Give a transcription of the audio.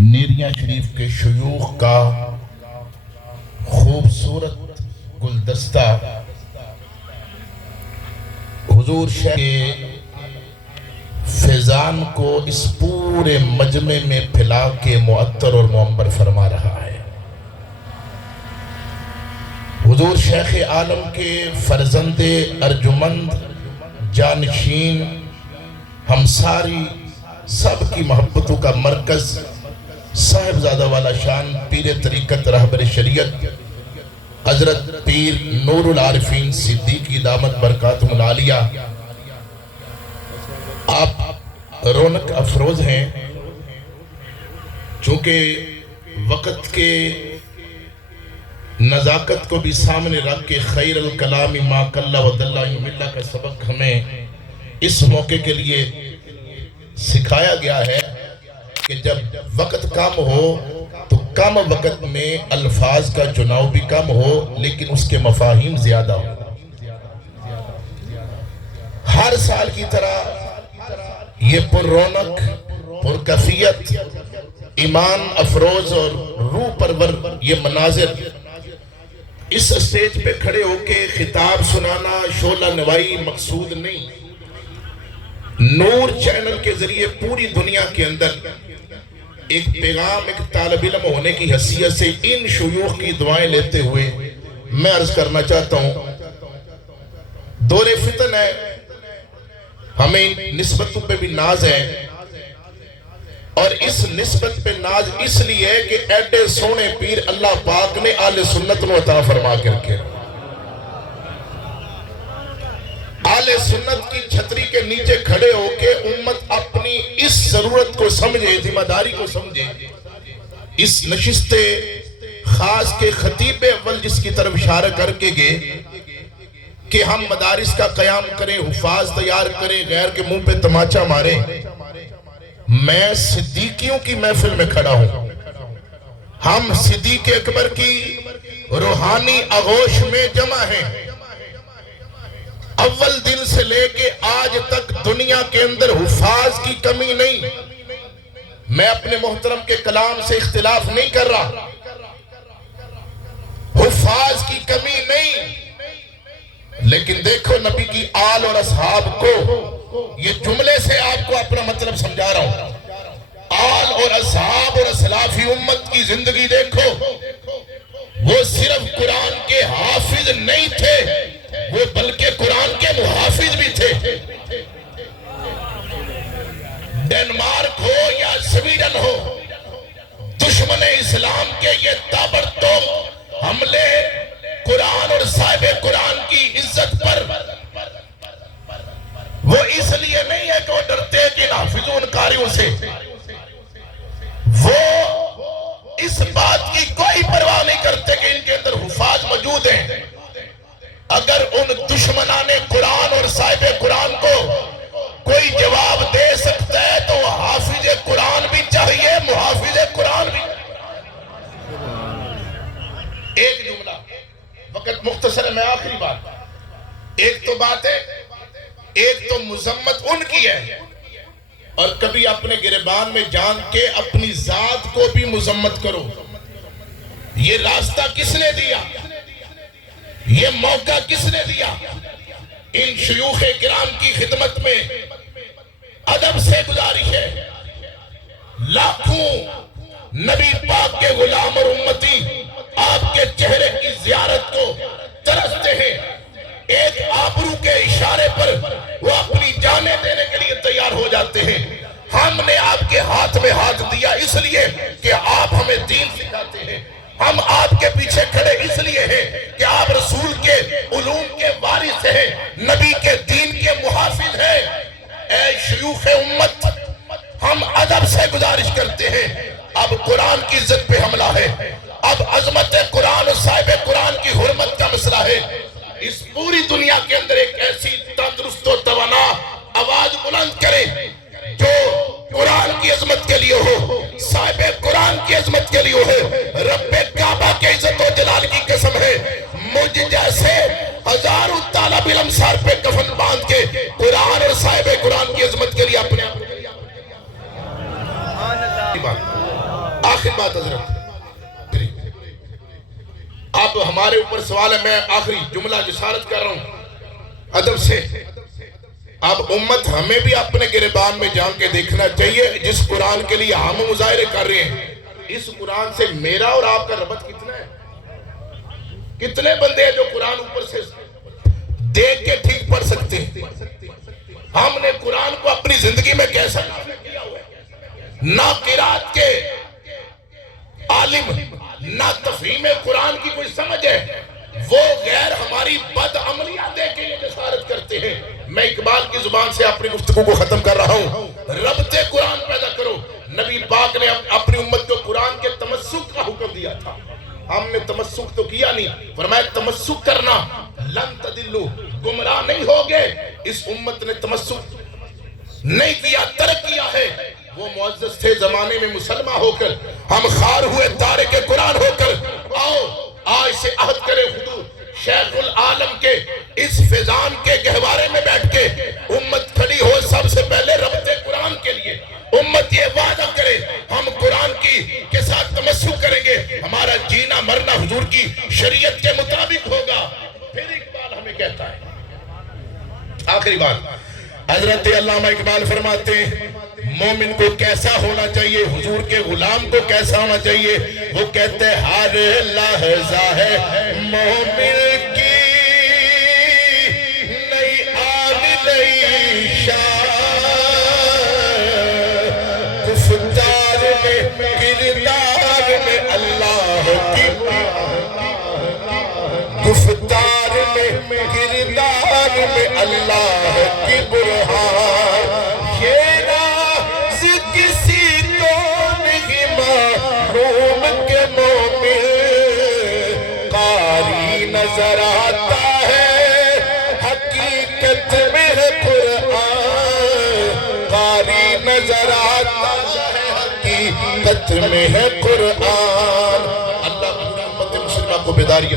نیریاں شریف کے شیوخ کا خوبصورت گلدستہ حضور شیخ کے فیضان کو اس پورے مجمع میں پھیلا کے معطر اور معمر فرما رہا ہے۔ حضور شیخ عالم کے فرزند ارجمند جانشین ہم ساری سب کی محبتوں کا مرکز صاحبزادہ والا شان پیر طریقت رہبر شریعت حضرت پیر نور العارفین صدیقی دامت برکاتہم العالیہ آپ رونق افروز ہیں، چونکہ وقت کے نزاکت کو بھی سامنے رکھ کے خیر الکلام ما قل و دل اللہ کا سبق ہمیں اس موقع کے لیے سکھایا گیا ہے کہ جب وقت کم ہو تو کم وقت میں الفاظ کا چناؤ بھی کم ہو لیکن اس کے مفاہیم زیادہ ہو۔ ہر سال کی طرح یہ پر رونق پر کفیت ایمان افروز اور روح پرور یہ مناظر اس اسٹیج پہ کھڑے ہو کے خطاب سنانا شعلہ نوائی مقصود نہیں، نور چینل کے ذریعے پوری دنیا کے اندر ایک پیغام ایک طالب علم ہونے کی حیثیت سے ان شیوخ کی دعائیں لیتے ہوئے میں عرض کرنا چاہتا ہوں، دور فتن ہے، ہمیں نسبتوں پہ بھی ناز ہے، اور اس نسبت پہ ناز اس لیے ہے کہ ایڈے سونے پیر اللہ پاک نے آل سنت نو عطا فرما کر کے آل سنت کی چھتری کے نیچے کھڑے ہو کے امت اپنی اس ضرورت کو سمجھے، ذمہ داری کو سمجھے، اس نشست خاص کے خطیب اول جس کی طرف اشارہ کر کے گئے کہ ہم مدارس کا قیام کریں، حفاظ تیار کریں، غیر کے منہ پہ تماچا ماریں۔ میں صدیقیوں کی محفل میں کھڑا ہوں، ہم صدیق اکبر کی روحانی آغوش میں جمع ہیں۔ اول دن سے لے کے آج تک دنیا کے اندر حفاظ کی کمی نہیں، میں اپنے محترم کے کلام سے اختلاف نہیں کر رہا، حفاظ کی کمی نہیں، لیکن دیکھو نبی کی آل اور اصحاب کو، یہ جملے سے آپ کو اپنا مطلب سمجھا رہا ہوں، آل اور اصحاب اور اسلافی امت کی زندگی دیکھو، وہ صرف قرآن کے حافظ نہیں تھے، وہ بلکہ قرآن کے محافظ بھی تھے۔ ڈنمارک ہو یا سویڈن ہو، دشمن اسلام کے یہ تابڑتوڑ حملے قرآن اور صاحب قرآن کی عزت پر وہ اس لیے نہیں ہے کہ وہ ڈرتے کہ حافظون قاریوں سے، وہ اس بات کی کوئی پرواہ نہیں کرتے کہ ان کے اندر حفاظ موجود ہیں۔ اگر ان دشمنان قرآن اور صاحب قرآن کو کوئی جواب دے سکتا ہے تو حافظ قرآن بھی چاہیے، محافظ قرآن بھی۔ ایک جملہ، وقت مختصر ہے، میں آخری بات، ایک تو بات ہے، ایک تو مذمت ان کی ہے، اور کبھی اپنے گریبان میں جان کے اپنی ذات کو بھی مذمت کرو۔ یہ راستہ کس نے دیا؟ یہ موقع کس نے دیا؟ ان شیوخ کرام کی خدمت میں ادب سے گزارش ہے، لاکھوں نبی پاک کے غلام اور امتی آپ کے چہرے کی زیارت کو ترستے ہیں، ایک آبرو کے اشارے پر وہ اپنی جانیں دینے کے لیے تیار ہو جاتے ہیں۔ ہم نے آپ کے ہاتھ میں ہاتھ دیا اس لیے کہ آپ ہمیں دین سکھاتے ہیں، ہم آپ کے پیچھے کھڑے اس لیے ہیں کہ آپ رسول کے علوم کے وارث ہیں، نبی کے دین کے محافظ ہیں۔ اے شیوخ امت، ہم ادب سے گزارش کرتے ہیں، اب قرآن کی عزت پہ حملہ ہے، اب عظمت قرآن اور صاحب قرآن کی حرمت کا مسئلہ ہے۔ اس پوری دنیا کے اندر ایک ایسی تندرست و توانا آواز بلند کرے جو قرآن کی عظمت کے لیے ہو، صاحب قرآن کی عظمت کے لیے ہو۔ رب کعبہ کے عزت و جلال کی قسم ہے، مجھ جیسے ہزاروں طالب علم سر پہ کفن باندھ کے قرآن اور صاحب قرآن کی عظمت کے لیے اپنے آخر بات حضرت، اب ہمارے اوپر سوال ہے، میں آخری جملہ جسارت کر رہا ہوں ادب سے. اب امت ہمیں بھی اپنے گریبان میں جان کے دیکھنا چاہیے. جس قرآن کے لیے ہم مظاہرے کر رہے ہیں، اس قرآن سے میرا اور آپ کا ربط کتنا ہے؟ کتنے بندے ہیں جو قرآن اوپر سے دیکھ کے ٹھیک پڑھ سکتے ہیں؟ ہم نے قرآن کو اپنی زندگی میں کیسا کیا ہوا ہے؟ نہ قرات کے عالم، نہ تفہیم قرآن کی کوئی سمجھ ہے، وہ غیر ہماری بد عملیاں دیکھ کے یہ جسارت کرتے ہیں. میں اقبال کی زبان سے اپنی گفتگو کو ختم کر رہا ہوں. ربط قرآن پیدا کرو. نبی پاک نے اپنی امت کو قرآن کے تمسک کا حکم دیا تھا. ہم نے تمسک تو کیا نہیں، فرمایا تمسک کرنا، لن تدلو، گمراہ نہیں ہوگے. اس امت نے تمسک نہیں کیا، ترک کیا ہے. وہ معزز تھے زمانے میں مسلمہ ہو کر، ہم خار ہوئے تارک قرآن ہو کر. آؤ آج سے عہد کرے حضور شیخ العالم کے اس فیضان کے گہوارے میں بیٹھ کے امت کھڑی ہو سب سے پہلے ربط قرآن کے لیے. امت یہ وعدہ کرے ہم قرآن کے ساتھ تمسک کریں گے، ہمارا جینا مرنا حضور کی شریعت کے مطابق ہوگا. پھر اقبال ہمیں کہتا ہے، آخری بات، حضرت علامہ اقبال فرماتے ہیں مومن کو کیسا ہونا چاہیے، حضور کے غلام کو کیسا ہونا چاہیے. وہ کہتے ہیں ہر لحظہ ہے مومن کی نئی آن نئی شان، گفتار میں کردار میں اللہ کی، گفتار میں کردار میں اللہ کی برہان. یہ راز کسی کو نہیں معلوم کہ مومن قاری نظر آتا ہے حقیقت میں ہے قرآن، قاری نظر آتا ہے حقیقت میں ہے قرآن. اللہ امت مسلمہ کو بیداری